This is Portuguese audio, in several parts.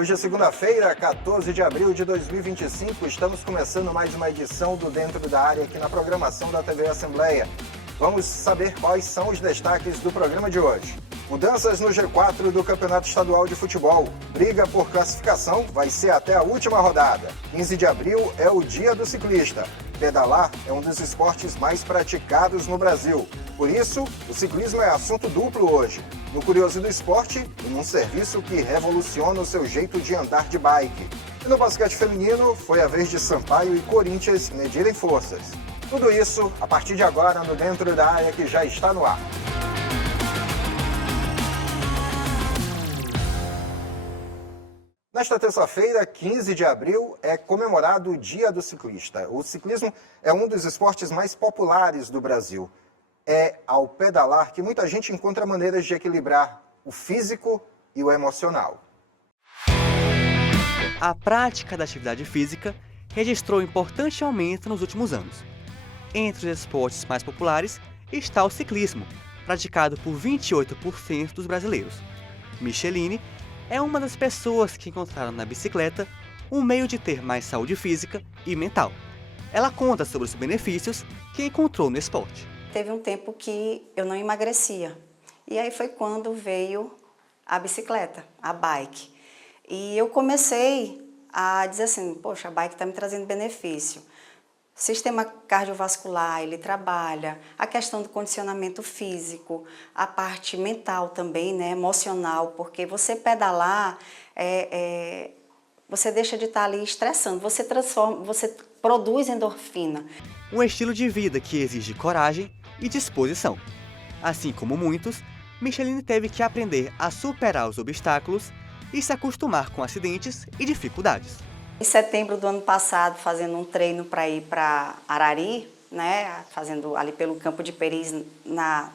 Hoje é segunda-feira, 14 de abril de 2025. Estamos começando mais uma edição do Dentro da Área aqui na programação da TV Assembleia. Vamos saber quais são os destaques do programa de hoje. Mudanças no G4 do Campeonato Estadual de Futebol. Briga por classificação vai ser até a última rodada. 15 de abril é o Dia do Ciclista. Pedalar é um dos esportes mais praticados no Brasil. Por isso, o ciclismo é assunto duplo hoje. No Curioso do Esporte e num serviço que revoluciona o seu jeito de andar de bike. E no basquete feminino, foi a vez de Sampaio e Corinthians medirem forças. Tudo isso a partir de agora no Dentro da Área, que já está no ar. Nesta terça-feira, 15 de abril, é comemorado o Dia do Ciclista. O ciclismo é um dos esportes mais populares do Brasil. É ao pedalar que muita gente encontra maneiras de equilibrar o físico e o emocional. A prática da atividade física registrou importante aumento nos últimos anos. Entre os esportes mais populares está o ciclismo, praticado por 28% dos brasileiros. Micheline é uma das pessoas que encontraram na bicicleta um meio de ter mais saúde física e mental. Ela conta sobre os benefícios que encontrou no esporte. Teve um tempo que eu não emagrecia. E aí foi quando veio a bicicleta, a bike. E eu comecei a dizer assim, poxa, a bike está me trazendo benefício. Sistema cardiovascular, ele trabalha, a questão do condicionamento físico, a parte mental também, né, emocional, porque você pedalar, você deixa de estar ali estressando, você transforma, você produz endorfina. Um estilo de vida que exige coragem e disposição. Assim como muitos, Micheline teve que aprender a superar os obstáculos e se acostumar com acidentes e dificuldades. Em setembro do ano passado, fazendo um treino para ir para Arari, né, fazendo ali pelo Campo de Peris, na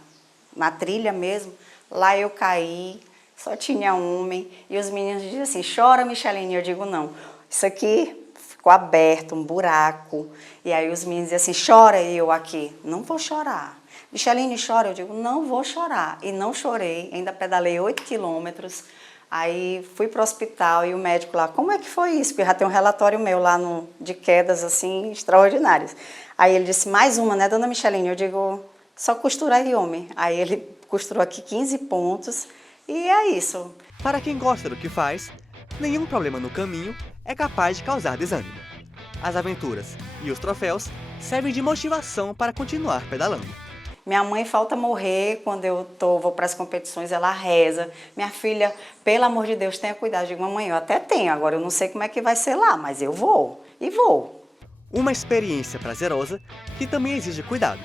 trilha mesmo, lá eu caí, só tinha homem, e os meninos diziam assim, chora, Micheline, eu digo não, isso aqui ficou aberto, um buraco, e aí os meninos diziam assim, chora, e eu aqui, não vou chorar. Micheline, chora, eu digo, não vou chorar, e não chorei, ainda pedalei 8 quilômetros, aí fui para o hospital e o médico lá, como é que foi isso? Porque já tem um relatório meu lá de quedas assim extraordinárias. Aí ele disse, mais uma, né, dona Micheline? Eu digo, só costura aí, homem. Aí ele costurou aqui 15 pontos e é isso. Para quem gosta do que faz, nenhum problema no caminho é capaz de causar desânimo. As aventuras e os troféus servem de motivação para continuar pedalando. Minha mãe falta morrer quando eu vou para as competições, ela reza. Minha filha, pelo amor de Deus, tenha cuidado. Eu digo, mamãe, eu até tenho, agora eu não sei como é que vai ser lá, mas eu vou, e vou. Uma experiência prazerosa que também exige cuidado.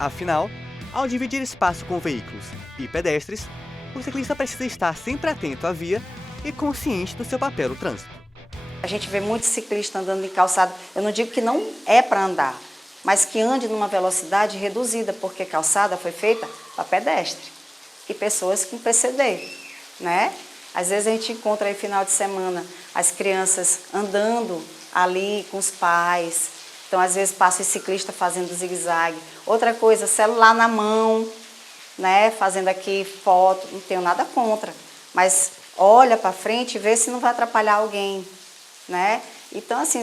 Afinal, ao dividir espaço com veículos e pedestres, o ciclista precisa estar sempre atento à via e consciente do seu papel no trânsito. A gente vê muitos ciclistas andando em calçada, eu não digo que não é para andar, mas que ande numa velocidade reduzida, porque calçada foi feita para pedestre e pessoas com PCD, né? Às vezes a gente encontra aí final de semana as crianças andando ali com os pais, então às vezes passa o ciclista fazendo zigue-zague. Outra coisa, celular na mão, né? Fazendo aqui foto, não tenho nada contra, mas olha para frente e vê se não vai atrapalhar alguém, né? Então, assim,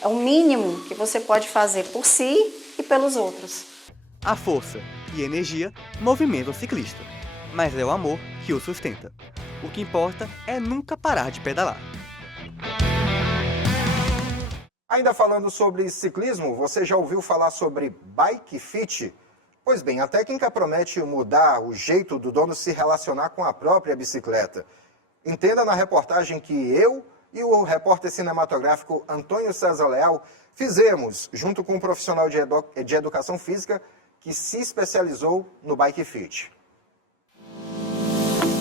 é o mínimo que você pode fazer por si e pelos outros. A força e energia movimentam o ciclista, mas é o amor que o sustenta. O que importa é nunca parar de pedalar. Ainda falando sobre ciclismo, você já ouviu falar sobre Bike Fit? Pois bem, a técnica promete mudar o jeito do dono se relacionar com a própria bicicleta. Entenda na reportagem que eu e o repórter cinematográfico Antônio César Leal fizemos, junto com um profissional de educação física que se especializou no Bike Fit.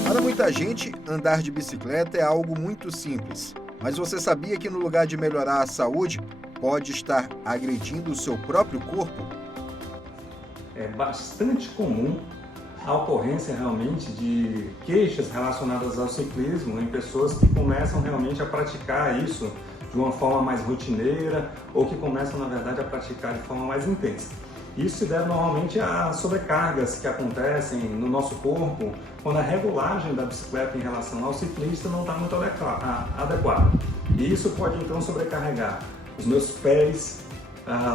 Para muita gente, andar de bicicleta é algo muito simples. Mas você sabia que no lugar de melhorar a saúde, pode estar agredindo o seu próprio corpo? É bastante comum a ocorrência realmente de queixas relacionadas ao ciclismo em pessoas que começam realmente a praticar isso de uma forma mais rotineira ou que começam, na verdade, a praticar de forma mais intensa. Isso se deve normalmente a sobrecargas que acontecem no nosso corpo quando a regulagem da bicicleta em relação ao ciclista não está muito adequada. E isso pode então sobrecarregar os meus pés,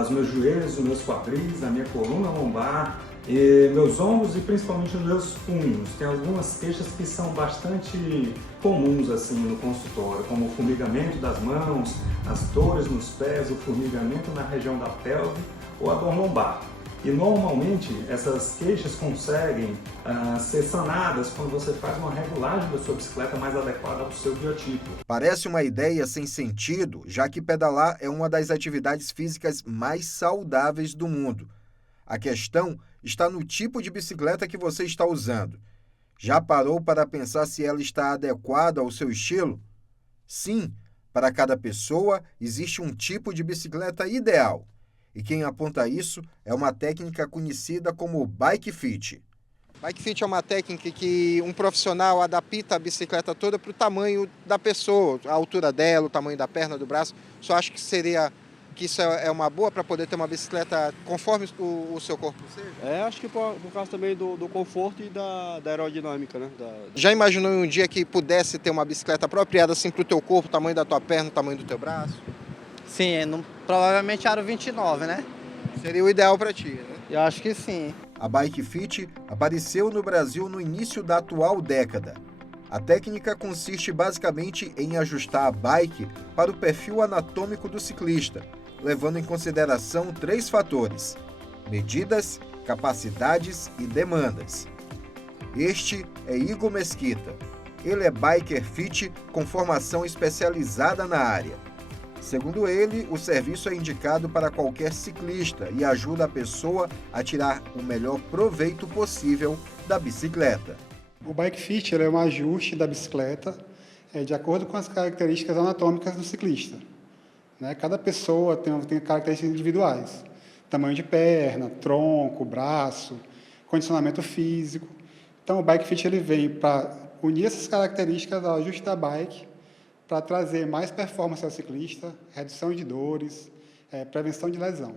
os meus joelhos, os meus quadris, a minha coluna lombar, e meus ombros e principalmente os meus punhos. Tem algumas queixas que são bastante comuns assim no consultório, como o formigamento das mãos, as dores nos pés, o formigamento na região da pelve ou a dor lombar. E normalmente essas queixas conseguem ser sanadas quando você faz uma regulagem da sua bicicleta mais adequada ao seu biotipo. Parece uma ideia sem sentido, já que pedalar é uma das atividades físicas mais saudáveis do mundo. A questão está no tipo de bicicleta que você está usando. Já parou para pensar se ela está adequada ao seu estilo? Sim, para cada pessoa existe um tipo de bicicleta ideal. E quem aponta isso é uma técnica conhecida como Bike Fit. Bike Fit é uma técnica que um profissional adapta a bicicleta toda para o tamanho da pessoa, a altura dela, o tamanho da perna, do braço. Só acho que isso é uma boa para poder ter uma bicicleta conforme o seu corpo seja? Acho que por causa também do conforto e da aerodinâmica, né? Já imaginou um dia que pudesse ter uma bicicleta apropriada assim para o teu corpo, tamanho da tua perna, tamanho do teu braço? Sim, provavelmente aro 29, né? Seria o ideal para ti, né? Eu acho que sim. A Bike Fit apareceu no Brasil no início da atual década. A técnica consiste basicamente em ajustar a bike para o perfil anatômico do ciclista, levando em consideração 3 fatores: medidas, capacidades e demandas. Este é Igor Mesquita. Ele é biker fit com formação especializada na área. Segundo ele, o serviço é indicado para qualquer ciclista e ajuda a pessoa a tirar o melhor proveito possível da bicicleta. O Bike Fit é um ajuste da bicicleta de acordo com as características anatômicas do ciclista. Cada pessoa tem características individuais: tamanho de perna, tronco, braço, condicionamento físico. Então o Bike Fit ele vem para unir essas características ao ajuste da bike, para trazer mais performance ao ciclista, redução de dores, prevenção de lesão.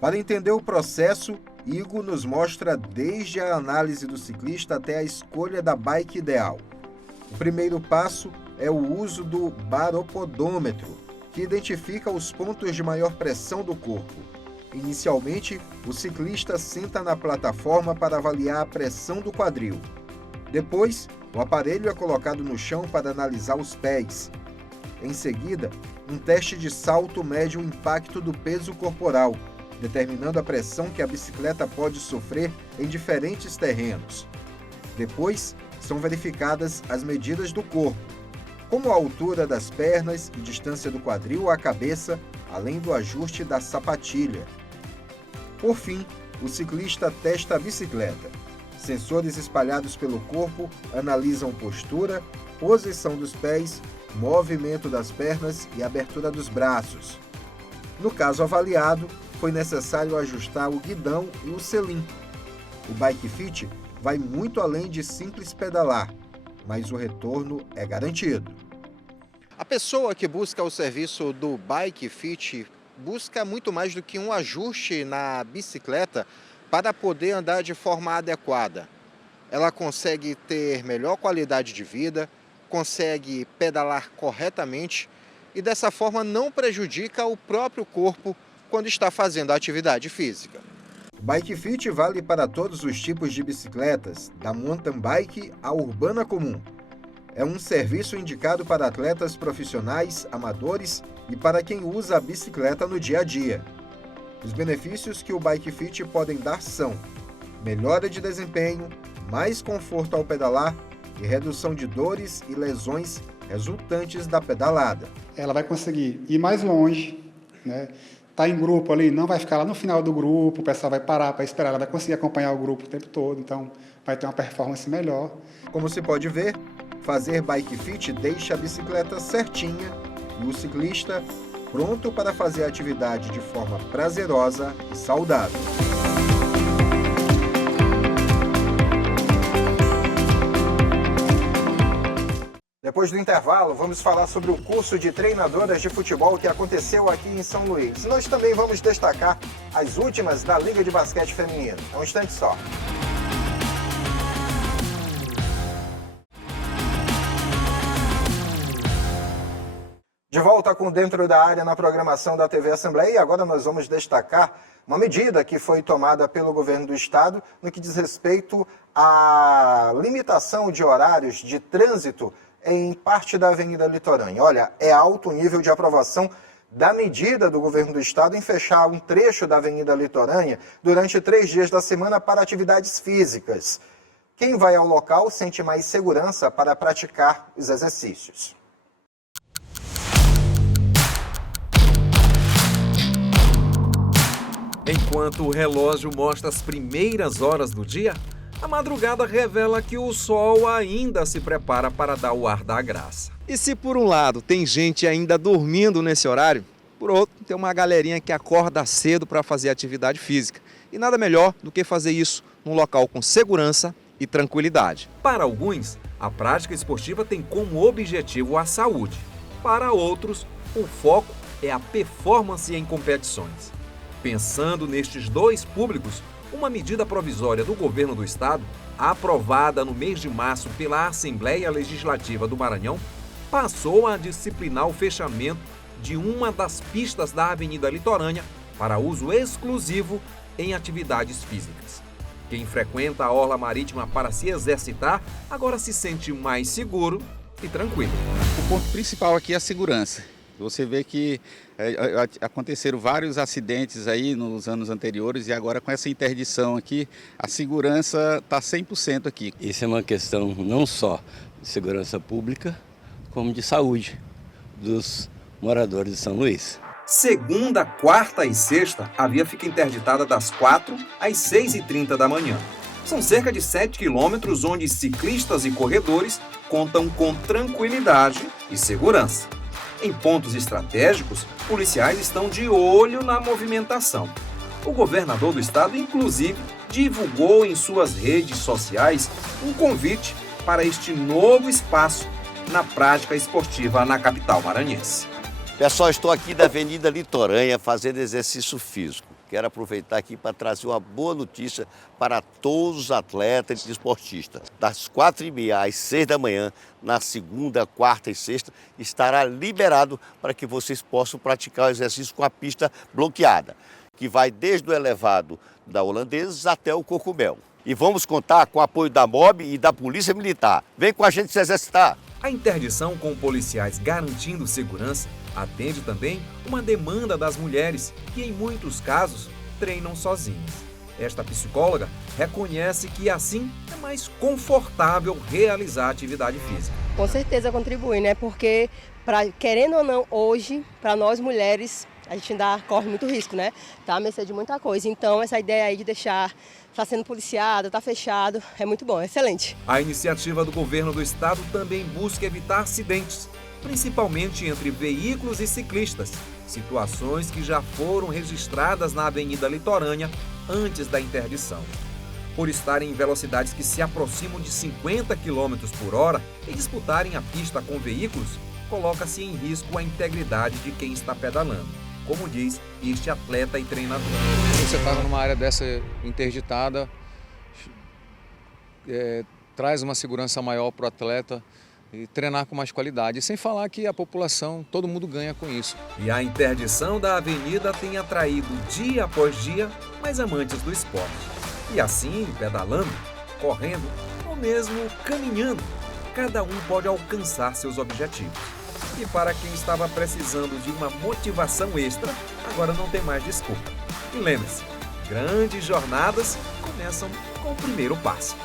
Para entender o processo, Igor nos mostra desde a análise do ciclista até a escolha da bike ideal. O primeiro passo é o uso do baropodômetro, que identifica os pontos de maior pressão do corpo. Inicialmente, o ciclista senta na plataforma para avaliar a pressão do quadril. Depois, o aparelho é colocado no chão para analisar os pés. Em seguida, um teste de salto mede o impacto do peso corporal, determinando a pressão que a bicicleta pode sofrer em diferentes terrenos. Depois, são verificadas as medidas do corpo, como a altura das pernas e distância do quadril à cabeça, além do ajuste da sapatilha. Por fim, o ciclista testa a bicicleta. Sensores espalhados pelo corpo analisam postura, posição dos pés, movimento das pernas e abertura dos braços. No caso avaliado, foi necessário ajustar o guidão e o selim. O Bike Fit vai muito além de simples pedalar, mas o retorno é garantido. A pessoa que busca o serviço do Bike Fit busca muito mais do que um ajuste na bicicleta para poder andar de forma adequada. Ela consegue ter melhor qualidade de vida, consegue pedalar corretamente e dessa forma não prejudica o próprio corpo quando está fazendo a atividade física. O Bike Fit vale para todos os tipos de bicicletas, da mountain bike à urbana comum. É um serviço indicado para atletas profissionais, amadores e para quem usa a bicicleta no dia a dia. Os benefícios que o Bike Fit podem dar são melhora de desempenho, mais conforto ao pedalar e redução de dores e lesões resultantes da pedalada. Ela vai conseguir ir mais longe, Tá em grupo ali, não vai ficar lá no final do grupo, o pessoal vai parar para esperar, ela vai conseguir acompanhar o grupo o tempo todo, então vai ter uma performance melhor. Como se pode ver, fazer Bike Fit deixa a bicicleta certinha e o ciclista pronto para fazer a atividade de forma prazerosa e saudável. Depois do intervalo, vamos falar sobre o curso de treinadoras de futebol que aconteceu aqui em São Luís. Nós também vamos destacar as últimas da Liga de Basquete Feminino. É um instante só. De volta com Dentro da Área na programação da TV Assembleia, e agora nós vamos destacar uma medida que foi tomada pelo governo do estado no que diz respeito à limitação de horários de trânsito em parte da Avenida Litorânea. Olha, é alto o nível de aprovação da medida do governo do estado em fechar um trecho da Avenida Litorânea durante 3 dias da semana para atividades físicas. Quem vai ao local sente mais segurança para praticar os exercícios. Enquanto o relógio mostra as primeiras horas do dia, a madrugada revela que o sol ainda se prepara para dar o ar da graça. E se por um lado tem gente ainda dormindo nesse horário, por outro tem uma galerinha que acorda cedo para fazer atividade física. E nada melhor do que fazer isso num local com segurança e tranquilidade. Para alguns, a prática esportiva tem como objetivo a saúde. Para outros, o foco é a performance em competições. Pensando nestes dois públicos, uma medida provisória do governo do estado, aprovada no mês de março pela Assembleia Legislativa do Maranhão, passou a disciplinar o fechamento de uma das pistas da Avenida Litorânea para uso exclusivo em atividades físicas. Quem frequenta a orla marítima para se exercitar agora se sente mais seguro e tranquilo. O ponto principal aqui é a segurança. Você vê que aconteceram vários acidentes aí nos anos anteriores e agora com essa interdição aqui, a segurança está 100% aqui. Isso é uma questão não só de segurança pública, como de saúde dos moradores de São Luís. Segunda, quarta e sexta, a via fica interditada das 4 às 6h30 da manhã. São cerca de 7 quilômetros onde ciclistas e corredores contam com tranquilidade e segurança. Em pontos estratégicos, policiais estão de olho na movimentação. O governador do estado, inclusive, divulgou em suas redes sociais um convite para este novo espaço na prática esportiva na capital maranhense. Pessoal, estou aqui da Avenida Litorânea fazendo exercício físico. Quero aproveitar aqui para trazer uma boa notícia para todos os atletas e esportistas. Das 4h30 às 6 da manhã, na segunda, quarta e sexta, estará liberado para que vocês possam praticar o exercício com a pista bloqueada, que vai desde o elevado da Holandeses até o Cocumel. E vamos contar com o apoio da MOB e da Polícia Militar. Vem com a gente se exercitar. A interdição com policiais garantindo segurança atende também uma demanda das mulheres que, em muitos casos, treinam sozinhas. Esta psicóloga reconhece que, assim, é mais confortável realizar atividade física. Com certeza contribui, né? Porque, querendo ou não, hoje, para nós mulheres, a gente ainda corre muito risco, né? Tá à mercê de muita coisa. Então, essa ideia aí de deixar, tá sendo policiado, tá fechado, é muito bom, é excelente. A iniciativa do governo do estado também busca evitar acidentes, principalmente entre veículos e ciclistas, situações que já foram registradas na Avenida Litorânea antes da interdição. Por estarem em velocidades que se aproximam de 50 km por hora e disputarem a pista com veículos, coloca-se em risco a integridade de quem está pedalando, como diz este atleta e treinador. Você está numa área dessa interditada, traz uma segurança maior para o atleta e treinar com mais qualidade. E sem falar que a população, todo mundo ganha com isso. E a interdição da avenida tem atraído dia após dia mais amantes do esporte. E assim, pedalando, correndo ou mesmo caminhando, cada um pode alcançar seus objetivos. E para quem estava precisando de uma motivação extra, agora não tem mais desculpa. E lembre-se, grandes jornadas começam com o primeiro passo.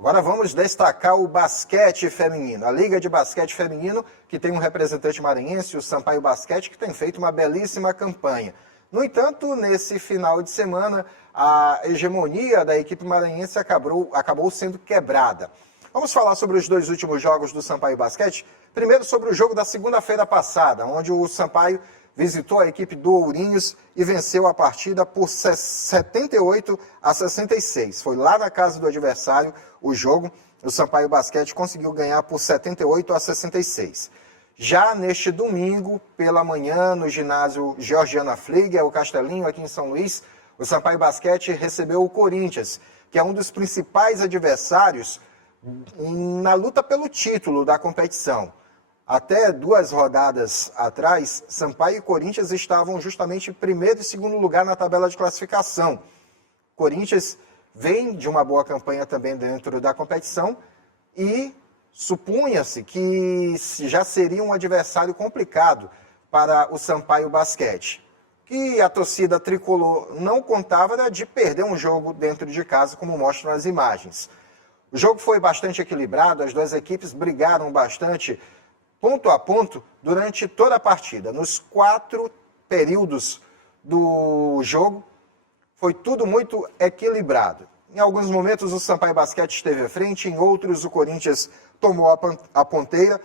Agora vamos destacar o basquete feminino. A Liga de Basquete Feminino, que tem um representante maranhense, o Sampaio Basquete, que tem feito uma belíssima campanha. No entanto, nesse final de semana, a hegemonia da equipe maranhense acabou sendo quebrada. Vamos falar sobre os 2 últimos jogos do Sampaio Basquete. Primeiro sobre o jogo da segunda-feira passada, onde o Sampaio visitou a equipe do Ourinhos e venceu a partida por 78-66. Foi lá na casa do adversário o jogo. O Sampaio Basquete conseguiu ganhar por 78-66. Já neste domingo, pela manhã, no ginásio Georgiana Flieger, o Castelinho, aqui em São Luís, o Sampaio Basquete recebeu o Corinthians, que é um dos principais adversários na luta pelo título da competição. Até 2 rodadas atrás, Sampaio e Corinthians estavam justamente em primeiro e segundo lugar na tabela de classificação. Corinthians vem de uma boa campanha também dentro da competição e supunha-se que já seria um adversário complicado para o Sampaio Basquete. Que a torcida tricolor não contava era de perder um jogo dentro de casa, como mostram as imagens. O jogo foi bastante equilibrado, as 2 equipes brigaram bastante, ponto a ponto, durante toda a partida. Nos 4 períodos do jogo, foi tudo muito equilibrado. Em alguns momentos o Sampaio Basquete esteve à frente, em outros o Corinthians tomou a ponteira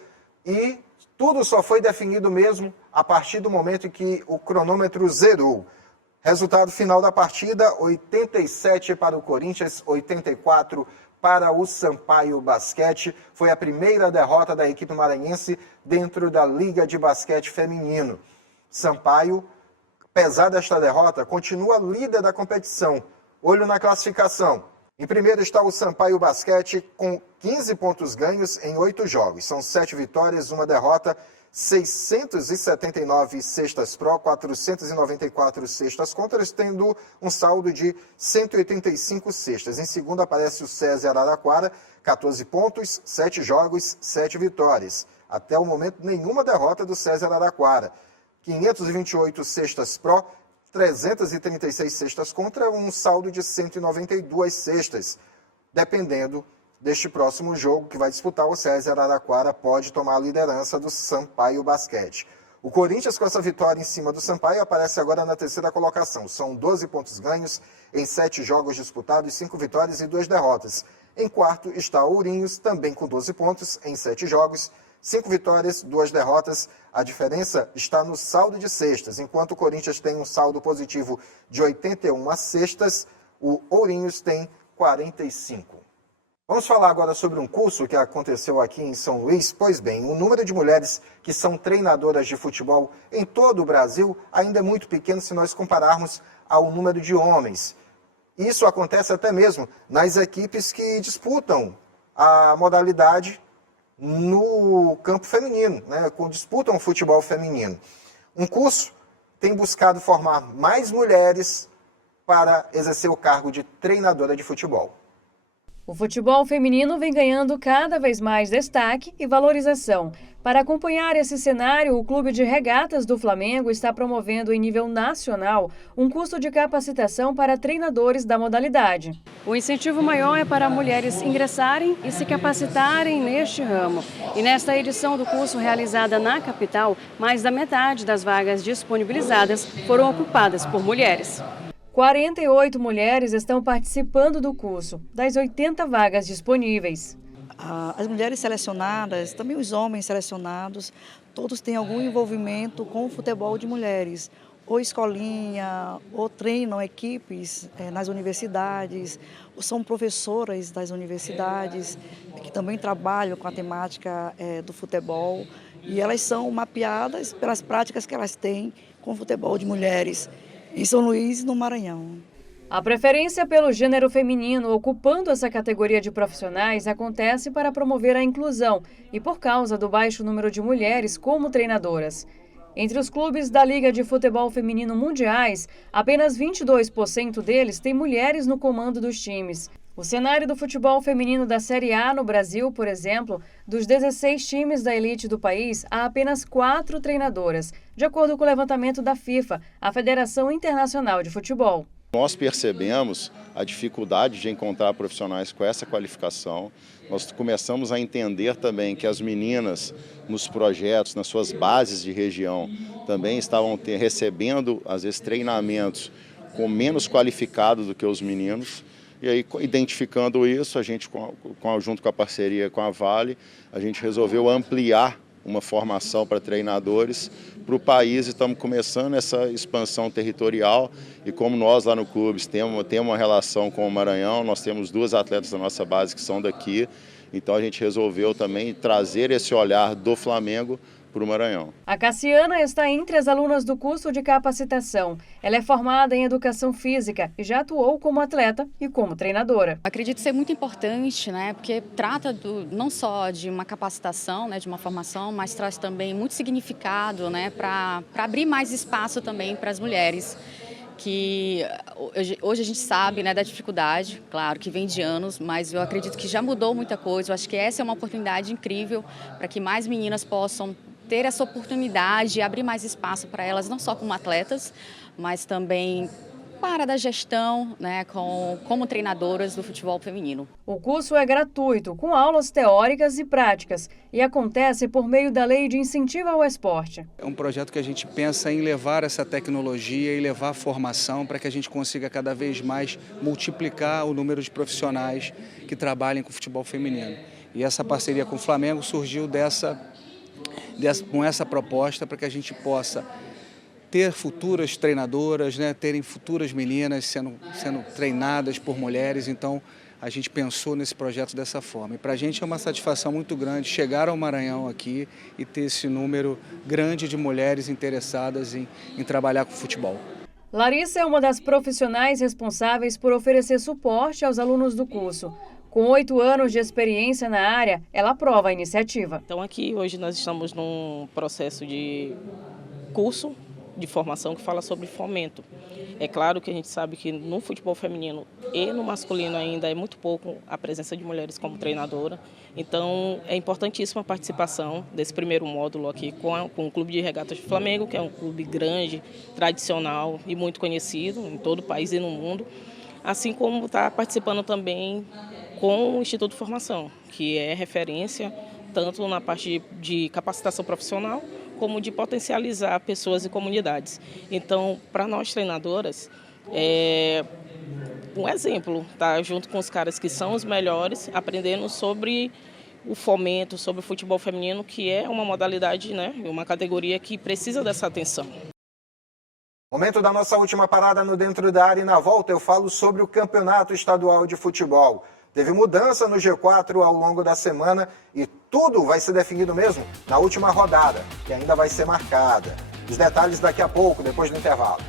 e tudo só foi definido mesmo a partir do momento em que o cronômetro zerou. Resultado final da partida, 87 para o Corinthians, 84 para o Sampaio Basquete. Foi a primeira derrota da equipe maranhense dentro da Liga de Basquete Feminino. Sampaio, apesar desta derrota, continua líder da competição. Olho na classificação. Em primeiro está o Sampaio Basquete com 15 pontos ganhos em 8 jogos. São 7 vitórias, 1 derrota, 679 cestas pró, 494 cestas contras, tendo um saldo de 185 cestas. Em segundo aparece o SESI Araraquara, 14 pontos, 7 jogos, 7 vitórias. Até o momento, nenhuma derrota do SESI Araraquara. 528 cestas pró, 336 cestas contra, um saldo de 192 cestas. Dependendo deste próximo jogo que vai disputar, o SESI Araraquara pode tomar a liderança do Sampaio Basquete. O Corinthians, com essa vitória em cima do Sampaio, aparece agora na 3ª colocação. São 12 pontos ganhos em 7 jogos disputados, 5 vitórias e 2 derrotas. Em quarto está o Ourinhos, também com 12 pontos em 7 jogos, 5 vitórias, 2 derrotas. A diferença está no saldo de cestas. Enquanto o Corinthians tem um saldo positivo de 81 cestas, o Ourinhos tem 45. Vamos falar agora sobre um curso que aconteceu aqui em São Luís. Pois bem, o número de mulheres que são treinadoras de futebol em todo o Brasil ainda é muito pequeno se nós compararmos ao número de homens. Isso acontece até mesmo nas equipes que disputam a modalidade no campo feminino, né, disputam o futebol feminino. Um curso tem buscado formar mais mulheres para exercer o cargo de treinadora de futebol. O futebol feminino vem ganhando cada vez mais destaque e valorização. Para acompanhar esse cenário, o Clube de Regatas do Flamengo está promovendo em nível nacional um curso de capacitação para treinadores da modalidade. O incentivo maior é para mulheres ingressarem e se capacitarem neste ramo. E nesta edição do curso realizada na capital, mais da metade das vagas disponibilizadas foram ocupadas por mulheres. 48 mulheres estão participando do curso, das 80 vagas disponíveis. As mulheres selecionadas, também os homens selecionados, todos têm algum envolvimento com o futebol de mulheres, ou escolinha, ou treinam equipes nas universidades, ou são professoras das universidades, que também trabalham com a temática do futebol, e elas são mapeadas pelas práticas que elas têm com o futebol de mulheres em São Luís, no Maranhão. A preferência pelo gênero feminino ocupando essa categoria de profissionais acontece para promover a inclusão e por causa do baixo número de mulheres como treinadoras. Entre os clubes da Liga de Futebol Feminino mundiais, apenas 22% deles têm mulheres no comando dos times. O cenário do futebol feminino da Série A no Brasil, por exemplo, dos 16 times da elite do país, há apenas 4 treinadoras, de acordo com o levantamento da FIFA, a Federação Internacional de Futebol. Nós percebemos a dificuldade de encontrar profissionais com essa qualificação. Nós começamos a entender também que as meninas nos projetos, nas suas bases de região, também estavam recebendo, às vezes, treinamentos com menos qualificados do que os meninos. E aí, identificando isso, a gente, junto com a parceria com a Vale, a gente resolveu ampliar uma formação para treinadores para o país e estamos começando essa expansão territorial. E como nós lá no clube temos uma relação com o Maranhão, nós temos 2 atletas da nossa base que são daqui, então a gente resolveu também trazer esse olhar do Flamengo para o Maranhão. A Cassiana está entre as alunas do curso de capacitação. Ela é formada em educação física e já atuou como atleta e como treinadora. Acredito ser muito importante, né, porque trata não só de uma capacitação, né, de uma formação, mas traz também muito significado, né, para abrir mais espaço também para as mulheres. Que hoje a gente sabe, né, da dificuldade, claro, que vem de anos, mas eu acredito que já mudou muita coisa. Eu acho que essa é uma oportunidade incrível para que mais meninas possam ter essa oportunidade e abrir mais espaço para elas, não só como atletas, mas também para da gestão, né, como treinadoras do futebol feminino. O curso é gratuito, com aulas teóricas e práticas, e acontece por meio da Lei de Incentivo ao Esporte. É um projeto que a gente pensa em levar essa tecnologia e levar a formação para que a gente consiga cada vez mais multiplicar o número de profissionais que trabalhem com futebol feminino. E essa parceria com o Flamengo surgiu com essa proposta para que a gente possa ter futuras treinadoras, né, terem futuras meninas sendo treinadas por mulheres. Então a gente pensou nesse projeto dessa forma. E para a gente é uma satisfação muito grande chegar ao Maranhão aqui e ter esse número grande de mulheres interessadas em trabalhar com futebol. Larissa é uma das profissionais responsáveis por oferecer suporte aos alunos do curso. Com 8 anos de experiência na área, ela aprova a iniciativa. Então aqui hoje nós estamos num processo de curso de formação que fala sobre fomento. É claro que a gente sabe que no futebol feminino e no masculino ainda é muito pouco a presença de mulheres como treinadora. Então é importantíssima a participação desse primeiro módulo aqui com o Clube de Regatas do Flamengo, que é um clube grande, tradicional e muito conhecido em todo o país e no mundo. Assim como está participando também com o Instituto de Formação, que é referência tanto na parte de capacitação profissional, como de potencializar pessoas e comunidades. Então, para nós treinadoras, é um exemplo, tá junto com os caras que são os melhores, aprendendo sobre o fomento, sobre o futebol feminino, que é uma modalidade, né, uma categoria que precisa dessa atenção. Momento da nossa última parada no Dentro da Área, e na volta eu falo sobre o Campeonato Estadual de Futebol. Teve mudança no G4 ao longo da semana e tudo vai ser definido mesmo na última rodada, que ainda vai ser marcada. Os detalhes daqui a pouco, depois do intervalo.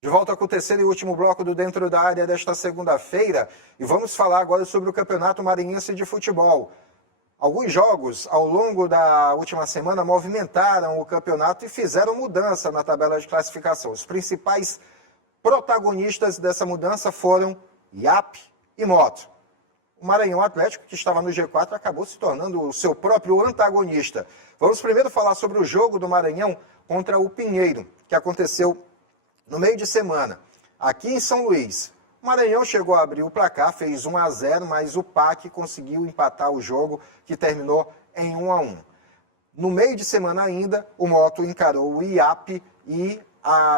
De volta com o terceiro e último bloco do Dentro da Área desta segunda-feira e vamos falar agora sobre o Campeonato Maranhense de Futebol. Alguns jogos ao longo da última semana movimentaram o campeonato e fizeram mudança na tabela de classificação. Os principais protagonistas dessa mudança foram IAP e Moto. O Maranhão Atlético, que estava no G4, acabou se tornando o seu próprio antagonista. Vamos primeiro falar sobre o jogo do Maranhão contra o Pinheiro, que aconteceu no meio de semana, aqui em São Luís. O Maranhão chegou a abrir o placar, fez 1-0, mas o PAC conseguiu empatar o jogo, que terminou em 1-1. No meio de semana ainda, o Moto encarou o IAP e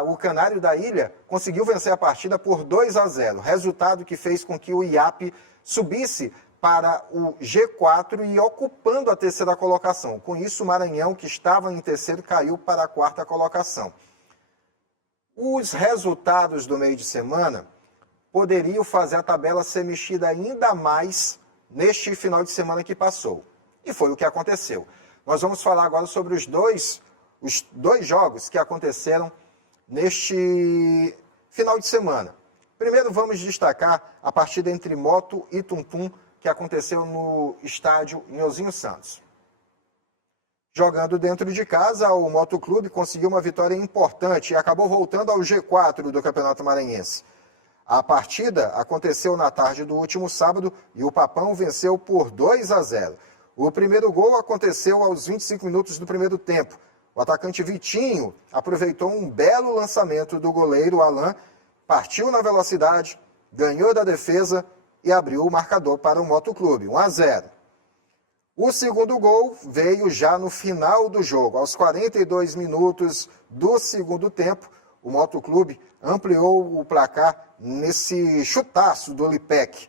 o Canário da Ilha conseguiu vencer a partida por 2-0, resultado que fez com que o IAP subisse para o G4 e ocupando a terceira colocação. Com isso, o Maranhão, que estava em terceiro, caiu para a quarta colocação. Os resultados do meio de semana poderiam fazer a tabela ser mexida ainda mais neste final de semana que passou. E foi o que aconteceu. Nós vamos falar agora sobre os dois jogos que aconteceram neste final de semana. Primeiro vamos destacar a partida entre Moto e Tum-Tum, que aconteceu no estádio Nilzinho Santos. Jogando dentro de casa, o Moto Clube conseguiu uma vitória importante e acabou voltando ao G4 do Campeonato Maranhense. A partida aconteceu na tarde do último sábado e o Papão venceu por 2-0. O primeiro gol aconteceu aos 25 minutos do primeiro tempo. O atacante Vitinho aproveitou um belo lançamento do goleiro Alain, partiu na velocidade, ganhou da defesa e abriu o marcador para o Moto Clube, 1-0. O segundo gol veio já no final do jogo. Aos 42 minutos do segundo tempo, o Motoclube ampliou o placar nesse chutaço do Lipec.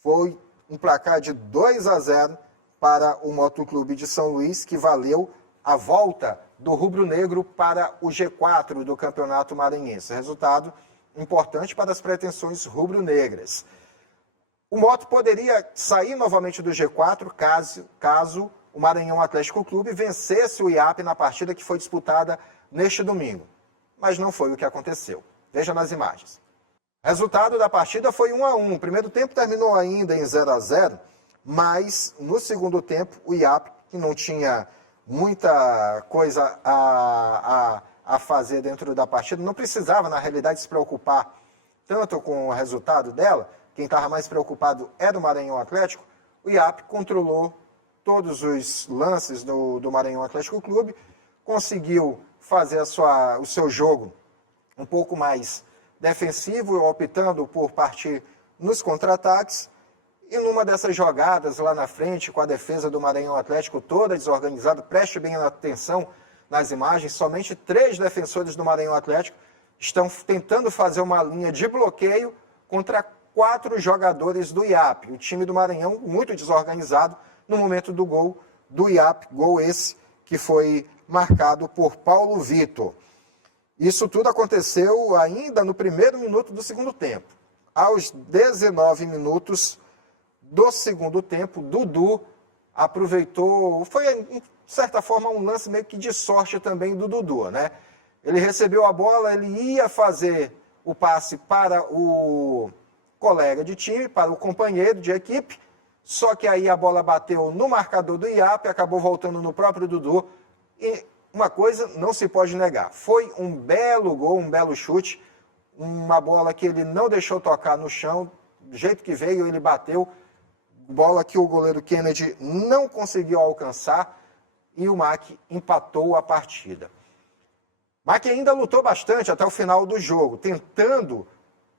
Foi um placar de 2-0 para o Motoclube de São Luís, que valeu a volta do rubro-negro para o G4 do Campeonato Maranhense. Resultado importante para as pretensões rubro-negras. O Moto poderia sair novamente do G4 caso o Maranhão Atlético Clube vencesse o IAP na partida que foi disputada neste domingo. Mas não foi o que aconteceu. Veja nas imagens. O resultado da partida foi 1-1. O primeiro tempo terminou ainda em 0-0, mas no segundo tempo o IAP, que não tinha muita coisa a fazer dentro da partida, não precisava, na realidade, se preocupar tanto com o resultado dela. Quem estava mais preocupado era o Maranhão Atlético. O IAP controlou todos os lances do Maranhão Atlético Clube, conseguiu fazer o seu jogo um pouco mais defensivo, optando por partir nos contra-ataques. E numa dessas jogadas lá na frente, com a defesa do Maranhão Atlético toda desorganizada, preste bem atenção nas imagens, somente 3 defensores do Maranhão Atlético estão tentando fazer uma linha de bloqueio contra 4 jogadores do IAP. O time do Maranhão muito desorganizado no momento do gol do IAP, gol esse que foi marcado por Paulo Vitor. Isso tudo aconteceu ainda no primeiro minuto do segundo tempo. Aos 19 minutos do segundo tempo, Dudu aproveitou, foi de certa forma um lance meio que de sorte também do Dudu, né? Ele recebeu a bola, ele ia fazer o passe para o colega de time, para o companheiro de equipe, só que aí a bola bateu no marcador do IAP, acabou voltando no próprio Dudu, e uma coisa não se pode negar, foi um belo gol, um belo chute, uma bola que ele não deixou tocar no chão, do jeito que veio ele bateu, bola que o goleiro Kennedy não conseguiu alcançar, e o MAC empatou a partida. MAC ainda lutou bastante até o final do jogo, tentando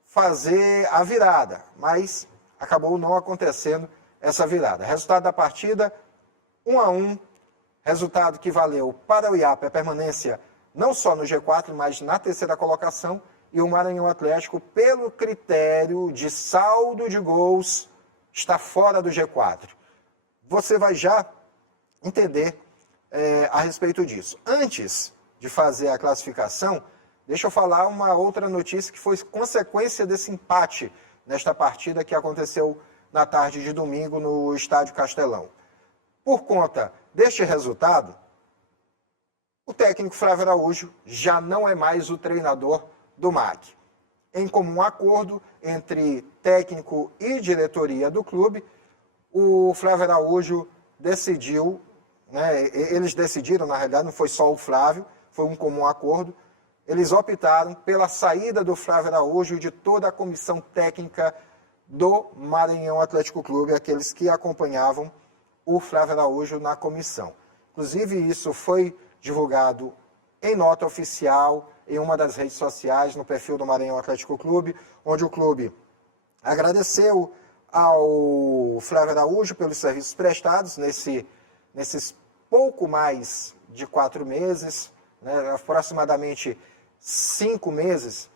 fazer a virada, mas acabou não acontecendo essa virada. Resultado da partida, 1-1, resultado que valeu para o IAP a permanência não só no G4, mas na terceira colocação, e o Maranhão Atlético, pelo critério de saldo de gols, está fora do G4. Você vai já entender a respeito disso. Antes de fazer a classificação, deixa eu falar uma outra notícia que foi consequência desse empate nesta partida que aconteceu na tarde de domingo no Estádio Castelão. Por conta deste resultado, o técnico Flávio Araújo já não é mais o treinador do MAC. Em comum acordo entre técnico e diretoria do clube, o Flávio Araújo decidiu, eles decidiram, na realidade não foi só o Flávio, foi um comum acordo, eles optaram pela saída do Flávio Araújo e de toda a comissão técnica do Maranhão Atlético Clube, aqueles que acompanhavam o Flávio Araújo na comissão. Inclusive, isso foi divulgado em nota oficial, em uma das redes sociais, no perfil do Maranhão Atlético Clube, onde o clube agradeceu ao Flávio Araújo pelos serviços prestados nesses pouco mais de 4 meses, aproximadamente 5 meses,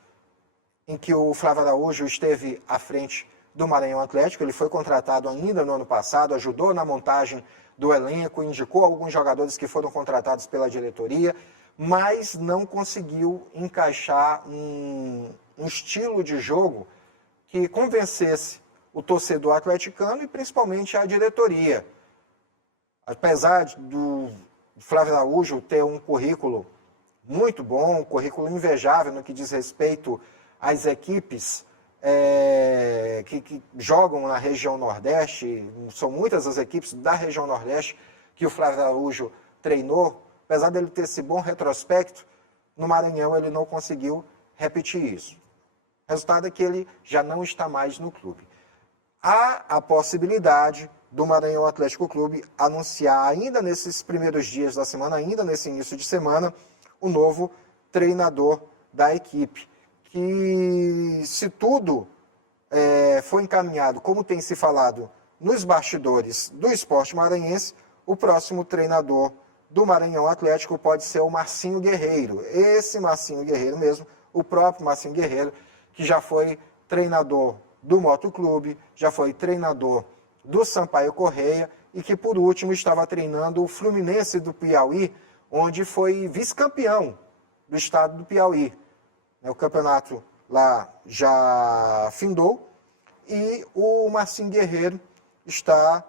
em que o Flávio Araújo esteve à frente do Maranhão Atlético. Ele foi contratado ainda no ano passado, ajudou na montagem do elenco, indicou alguns jogadores que foram contratados pela diretoria, mas não conseguiu encaixar um estilo de jogo que convencesse o torcedor atleticano e principalmente a diretoria. Apesar do Flávio Araújo ter um currículo muito bom, um currículo invejável no que diz respeito às equipes que jogam na região Nordeste, são muitas as equipes da região Nordeste que o Flávio Araújo treinou, apesar dele ter esse bom retrospecto, no Maranhão ele não conseguiu repetir isso. O resultado é que ele já não está mais no clube. Há a possibilidade do Maranhão Atlético Clube anunciar ainda nesses primeiros dias da semana, ainda nesse início de semana, o novo treinador da equipe, que se tudo for encaminhado, como tem se falado nos bastidores do esporte maranhense, o próximo treinador do Maranhão Atlético pode ser o Marcinho Guerreiro. Esse Marcinho Guerreiro mesmo, o próprio Marcinho Guerreiro, que já foi treinador do Motoclube, já foi treinador do Sampaio Correia e que, por último, estava treinando o Fluminense do Piauí, onde foi vice-campeão do estado do Piauí. O campeonato lá já findou e o Marcinho Guerreiro está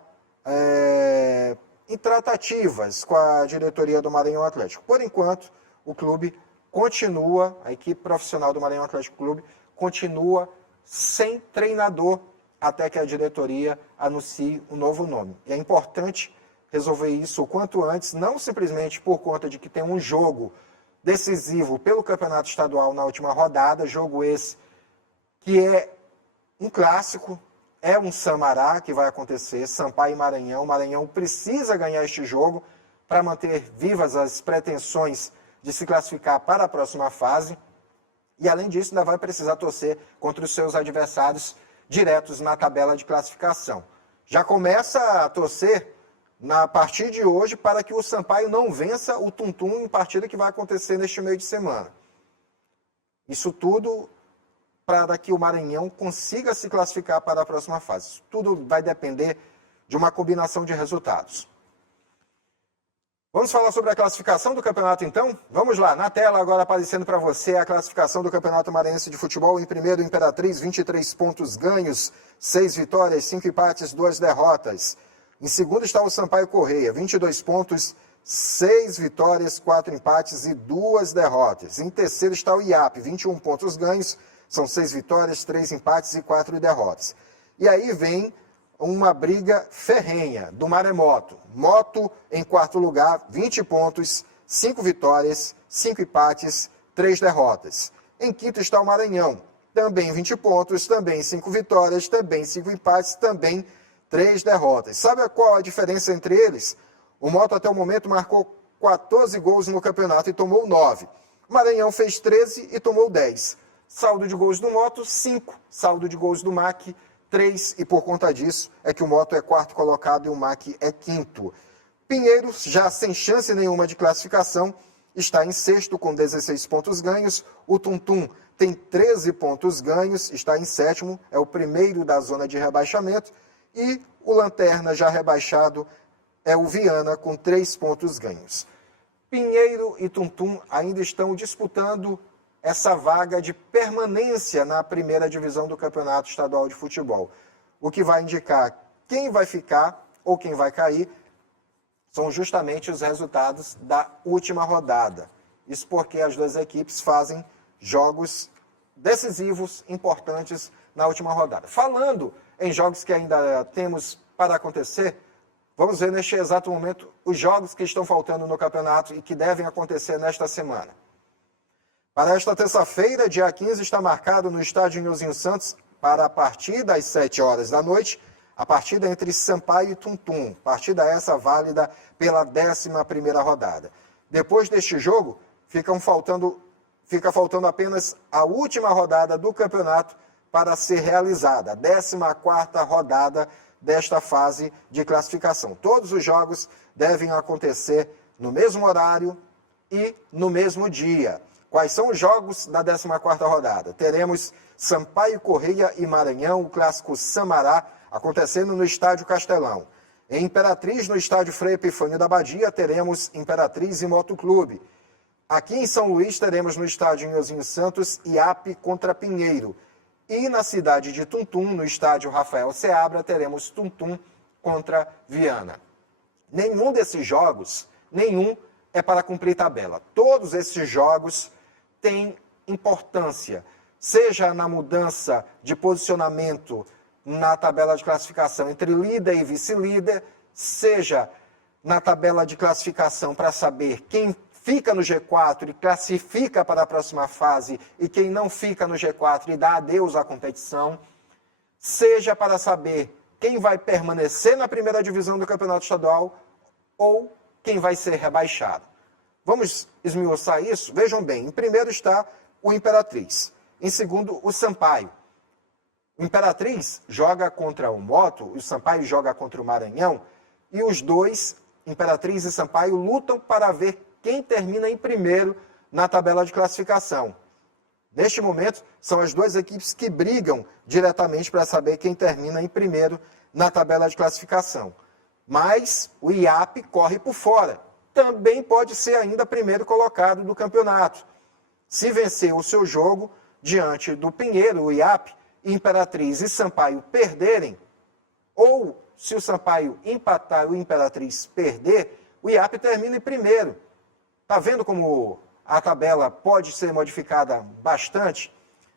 em tratativas com a diretoria do Maranhão Atlético. Por enquanto, o clube continua, a equipe profissional do Maranhão Atlético Clube continua sem treinador até que a diretoria anuncie um novo nome. E é importante resolver isso o quanto antes, não simplesmente por conta de que tem um jogo decisivo pelo Campeonato Estadual na última rodada, jogo esse que é um clássico, é um Samará que vai acontecer, Sampaio e Maranhão. O Maranhão precisa ganhar este jogo para manter vivas as pretensões de se classificar para a próxima fase. E, além disso, ainda vai precisar torcer contra os seus adversários diretos na tabela de classificação. Já começa a torcer a partir de hoje para que o Sampaio não vença o Tuntum em partida que vai acontecer neste meio de semana. Isso tudo para que o Maranhão consiga se classificar para a próxima fase. Isso tudo vai depender de uma combinação de resultados. Vamos falar sobre a classificação do campeonato, então? Vamos lá, na tela agora aparecendo para você a classificação do Campeonato Maranhense de Futebol. Em primeiro, Imperatriz, 23 pontos ganhos, 6 vitórias, 5 empates, 2 derrotas. Em segundo está o Sampaio Correia, 22 pontos, 6 vitórias, 4 empates e 2 derrotas. Em terceiro está o IAP, 21 pontos ganhos, são 6 vitórias, 3 empates e 4 derrotas. E aí vem uma briga ferrenha do Maremoto. Moto em quarto lugar, 20 pontos, 5 vitórias, 5 empates, 3 derrotas. Em quinto está o Maranhão, também 20 pontos, também 5 vitórias, também 5 empates, também 3 derrotas. Sabe qual a diferença entre eles? O Moto até o momento marcou 14 gols no campeonato e tomou 9. O Maranhão fez 13 e tomou 10. Saldo de gols do Moto, 5. Saldo de gols do MAC, 3. E por conta disso é que o Moto é quarto colocado e o MAC é quinto. Pinheiros, já sem chance nenhuma de classificação, está em sexto com 16 pontos ganhos. O Tuntum tem 13 pontos ganhos, está em sétimo, é o primeiro da zona de rebaixamento. E o Lanterna, já rebaixado, é o Viana, com 3 pontos ganhos. Pinheiro e Tuntum ainda estão disputando essa vaga de permanência na primeira divisão do Campeonato Estadual de Futebol. O que vai indicar quem vai ficar ou quem vai cair são justamente os resultados da última rodada. Isso porque as duas equipes fazem jogos decisivos, importantes na última rodada. Falando em jogos que ainda temos para acontecer, vamos ver neste exato momento os jogos que estão faltando no campeonato e que devem acontecer nesta semana. Para esta terça-feira, dia 15, está marcado no estádio Nilzinho Santos, para a partir das 7 horas da noite, a partida entre Sampaio e Tuntum. Partida essa válida pela 11ª rodada. Depois deste jogo, fica faltando apenas a última rodada do campeonato para ser realizada, a 14ª rodada desta fase de classificação. Todos os jogos devem acontecer no mesmo horário e no mesmo dia. Quais são os jogos da 14ª rodada? Teremos Sampaio Correia e Maranhão, o clássico Samará, acontecendo no Estádio Castelão. Em Imperatriz, no Estádio Frei Epifânio da Badia, teremos Imperatriz e Motoclube. Aqui em São Luís, teremos no Estádio Nilzinho Santos, IAP contra Pinheiro. E na cidade de Tuntum, no Estádio Rafael Seabra, teremos Tuntum contra Viana. Nenhum desses jogos, é para cumprir tabela. Todos esses jogos têm importância, seja na mudança de posicionamento na tabela de classificação entre líder e vice-líder, seja na tabela de classificação para saber quem fica no G4 e classifica para a próxima fase e quem não fica no G4 e dá adeus à competição, seja para saber quem vai permanecer na primeira divisão do Campeonato Estadual ou quem vai ser rebaixado. Vamos esmiuçar isso? Vejam bem, em primeiro está o Imperatriz, em segundo o Sampaio. O Imperatriz joga contra o Moto, o Sampaio joga contra o Maranhão, e os dois, Imperatriz e Sampaio, lutam para ver quem termina em primeiro na tabela de classificação. Neste momento, são as duas equipes que brigam diretamente para saber quem termina em primeiro na tabela de classificação. Mas o IAP corre por fora. Também pode ser ainda primeiro colocado do campeonato. Se vencer o seu jogo diante do Pinheiro, o IAP, Imperatriz e Sampaio perderem, ou se o Sampaio empatar e o Imperatriz perder, o IAP termina em primeiro. Está vendo como a tabela pode ser modificada bastante?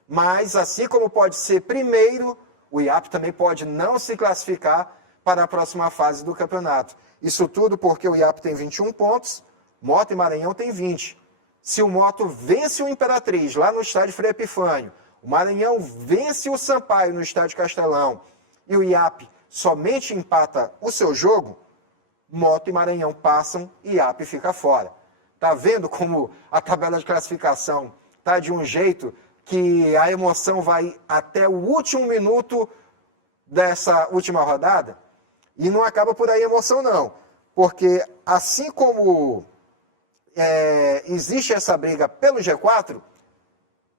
Mas, assim como pode ser primeiro, o IAP também pode não se classificar para a próxima fase do campeonato. Isso tudo porque o IAP tem 21 pontos, Moto e Maranhão tem 20. Se o Moto vence o Imperatriz lá no estádio Frei Epifânio, o Maranhão vence o Sampaio no estádio Castelão e o IAP somente empata o seu jogo, Moto e Maranhão passam e IAP fica fora. Está vendo como a tabela de classificação está de um jeito que a emoção vai até o último minuto dessa última rodada? E não acaba por aí a emoção, não. Porque assim como existe essa briga pelo G4,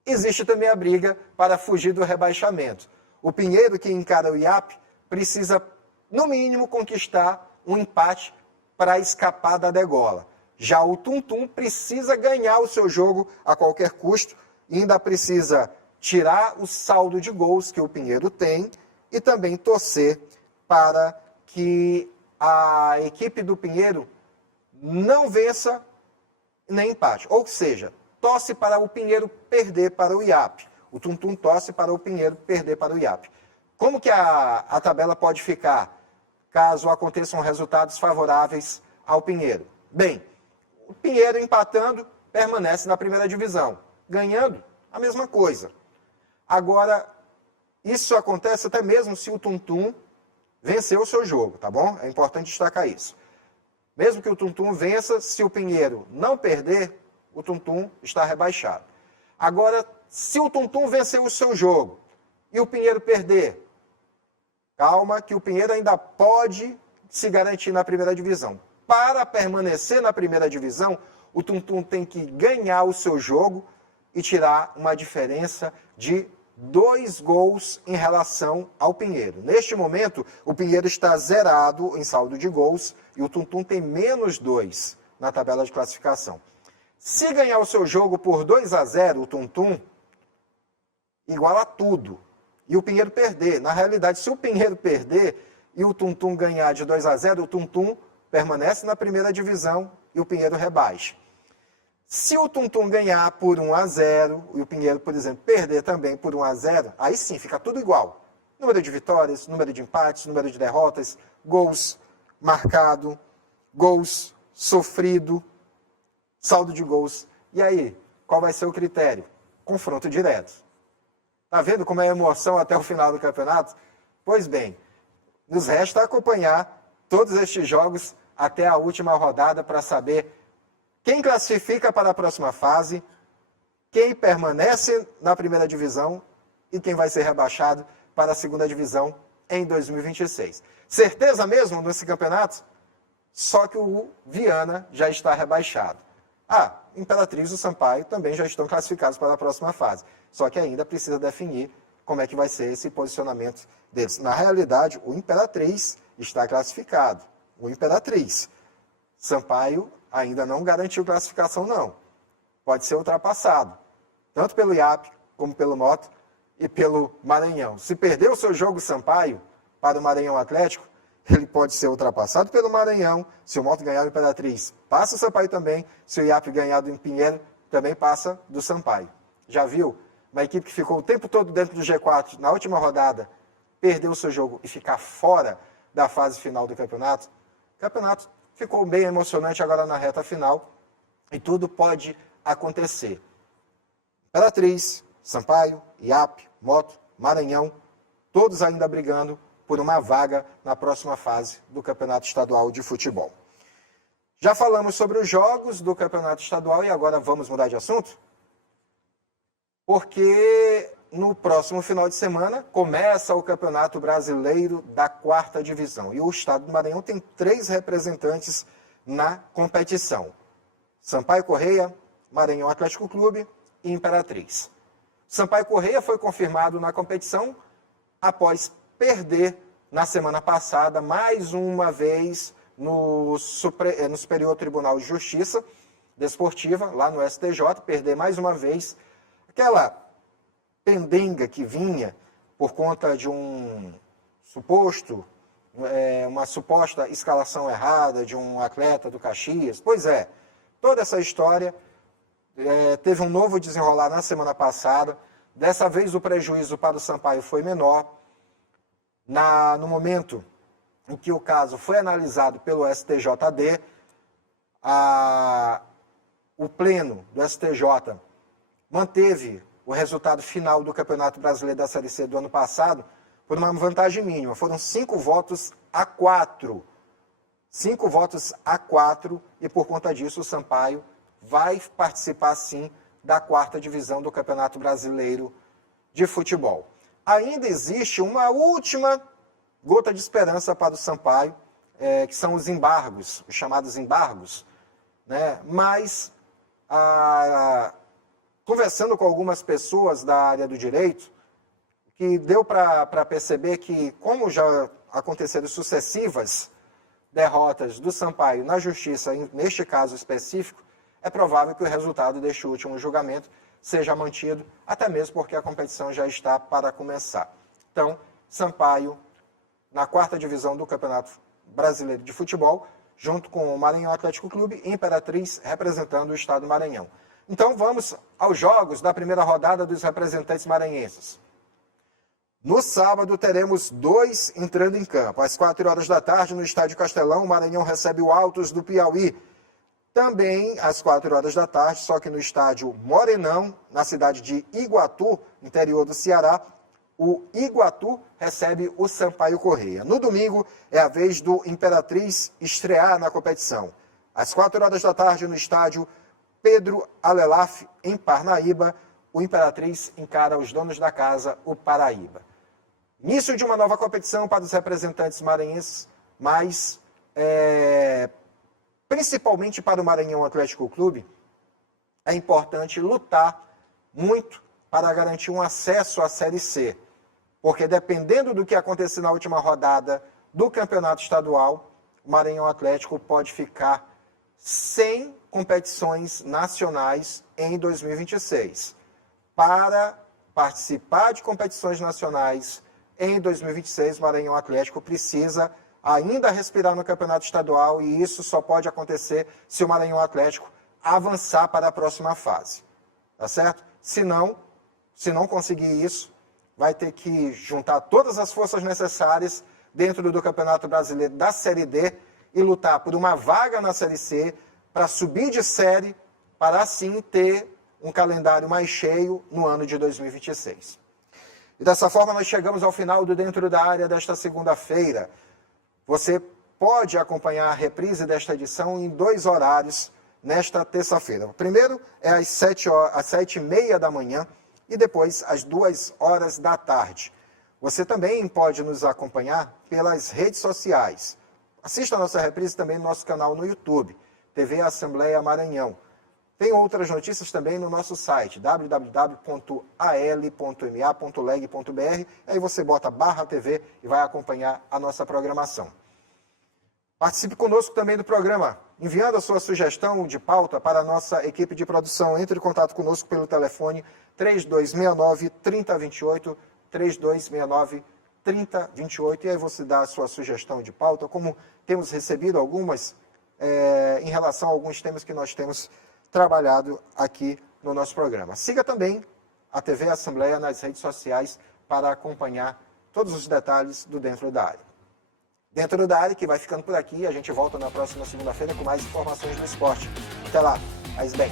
existe também a briga para fugir do rebaixamento. O Pinheiro, que encara o IAP, precisa, no mínimo, conquistar um empate para escapar da degola. Já o Tum-Tum precisa ganhar o seu jogo a qualquer custo, e ainda precisa tirar o saldo de gols que o Pinheiro tem e também torcer para que a equipe do Pinheiro não vença nem empate. Ou seja, torce para o Pinheiro perder para o IAP. O Tum-Tum torce para o Pinheiro perder para o IAP. Como que a tabela pode ficar caso aconteçam resultados favoráveis ao Pinheiro? Bem, o Pinheiro empatando permanece na primeira divisão. Ganhando, a mesma coisa. Agora, isso acontece até mesmo se o Tum-Tum vencer o seu jogo, tá bom? É importante destacar isso. Mesmo que o Tum-Tum vença, se o Pinheiro não perder, o Tum-Tum está rebaixado. Agora, se o Tum-Tum vencer o seu jogo e o Pinheiro perder, calma que o Pinheiro ainda pode se garantir na primeira divisão. Para permanecer na primeira divisão, o Tum-Tum tem que ganhar o seu jogo e tirar uma diferença de 2 gols em relação ao Pinheiro. Neste momento, o Pinheiro está zerado em saldo de gols e o Tum-Tum tem menos 2 na tabela de classificação. Se ganhar o seu jogo por 2-0, o Tum-Tum iguala tudo. E o Pinheiro perder. Na realidade, se o Pinheiro perder e o Tum-Tum ganhar de 2-0, o Tum-Tum permanece na primeira divisão e o Pinheiro rebaixa. Se o Tum-Tum ganhar por 1-0 e o Pinheiro, por exemplo, perder também por 1-0, aí sim fica tudo igual. Número de vitórias, número de empates, número de derrotas, gols marcado, gols sofrido, saldo de gols. E aí, qual vai ser o critério? Confronto direto. Tá vendo como é a emoção até o final do campeonato? Pois bem, nos resta acompanhar todos estes jogos até a última rodada para saber quem classifica para a próxima fase, quem permanece na primeira divisão e quem vai ser rebaixado para a segunda divisão em 2026. Certeza mesmo nesse campeonato? Só que o Viana já está rebaixado. Imperatriz e o Sampaio também já estão classificados para a próxima fase. Só que ainda precisa definir como é que vai ser esse posicionamento deles. Na realidade, o Imperatriz está classificado. O Imperatriz. Sampaio ainda não garantiu classificação, não. Pode ser ultrapassado. Tanto pelo IAP, como pelo Moto e pelo Maranhão. Se perder o seu jogo Sampaio para o Maranhão Atlético, ele pode ser ultrapassado pelo Maranhão. Se o Moto ganhar o Imperatriz, passa o Sampaio também. Se o IAP ganhar do Pinheiro, também passa do Sampaio. Já viu? Uma equipe que ficou o tempo todo dentro do G4, na última rodada, perdeu o seu jogo e ficar fora da fase final do campeonato? O campeonato ficou bem emocionante agora na reta final e tudo pode acontecer. Imperatriz, Sampaio, IAP, Moto, Maranhão, todos ainda brigando por uma vaga na próxima fase do Campeonato Estadual de Futebol. Já falamos sobre os jogos do Campeonato Estadual e agora vamos mudar de assunto? Porque no próximo final de semana, começa o Campeonato Brasileiro da 4ª Divisão. E o estado do Maranhão tem 3 representantes na competição. Sampaio Corrêa, Maranhão Atlético Clube e Imperatriz. Sampaio Corrêa foi confirmado na competição após perder na semana passada, mais uma vez, no Superior Tribunal de Justiça Desportiva, lá no STJ, perder mais uma vez aquela pendenga que vinha por conta de uma suposta escalação errada de um atleta do Caxias. Pois é, toda essa história teve um novo desenrolar na semana passada. Dessa vez o prejuízo para o Sampaio foi menor. No momento em que o caso foi analisado pelo STJD, o Pleno do STJ manteve o resultado final do Campeonato Brasileiro da Série C do ano passado por uma vantagem mínima. Foram 5 votos a 4. 5 votos a 4, e por conta disso o Sampaio vai participar sim da 4ª divisão do Campeonato Brasileiro de Futebol. Ainda existe uma última gota de esperança para o Sampaio, que são os embargos, os chamados embargos, né? Mas, conversando com algumas pessoas da área do direito, que deu para perceber que, como já aconteceram sucessivas derrotas do Sampaio na justiça, neste caso específico, é provável que o resultado deste último julgamento seja mantido, até mesmo porque a competição já está para começar. Então, Sampaio, na 4ª divisão do Campeonato Brasileiro de Futebol, junto com o Maranhão Atlético Clube e Imperatriz, representando o estado do Maranhão. Então, vamos aos jogos da primeira rodada dos representantes maranhenses. No sábado, teremos 2 entrando em campo. Às 4 da tarde, no Estádio Castelão, o Maranhão recebe o Altos do Piauí. Também às 4 da tarde, só que no Estádio Morenão, na cidade de Iguatu, interior do Ceará, o Iguatu recebe o Sampaio Corrêa. No domingo, é a vez do Imperatriz estrear na competição. Às 4 da tarde, no Estádio Pedro Alelaf, em Parnaíba, o Imperatriz encara os donos da casa, o Paraíba. Início de uma nova competição para os representantes maranhenses, mas principalmente para o Maranhão Atlético Clube, é importante lutar muito para garantir um acesso à Série C. Porque dependendo do que acontecer na última rodada do Campeonato Estadual, o Maranhão Atlético pode ficar sem competições nacionais em 2026. Para participar de competições nacionais em 2026, o Maranhão Atlético precisa ainda respirar no Campeonato Estadual, e isso só pode acontecer se o Maranhão Atlético avançar para a próxima fase. Tá certo? Se não conseguir isso, vai ter que juntar todas as forças necessárias dentro do Campeonato Brasileiro da Série D e lutar por uma vaga na Série C para subir de série, para assim ter um calendário mais cheio no ano de 2026. E dessa forma nós chegamos ao final do Dentro da Área desta segunda-feira. Você pode acompanhar a reprise desta edição em 2 horários nesta terça-feira. O primeiro é às 7h30 da manhã e depois às 2h da tarde. Você também pode nos acompanhar pelas redes sociais. Assista a nossa reprise também no nosso canal no YouTube, TV Assembleia Maranhão. Tem outras notícias também no nosso site, www.al.ma.leg.br. Aí você bota /TV e vai acompanhar a nossa programação. Participe conosco também do programa, enviando a sua sugestão de pauta para a nossa equipe de produção. Entre em contato conosco pelo telefone 3269-3028, 3269-3028. E aí você dá a sua sugestão de pauta, como temos recebido algumas em relação a alguns temas que nós temos trabalhado aqui no nosso programa. Siga também a TV Assembleia nas redes sociais para acompanhar todos os detalhes do Dentro da Área. Dentro da Área, que vai ficando por aqui, a gente volta na próxima segunda-feira com mais informações do esporte. Até lá, mais bem.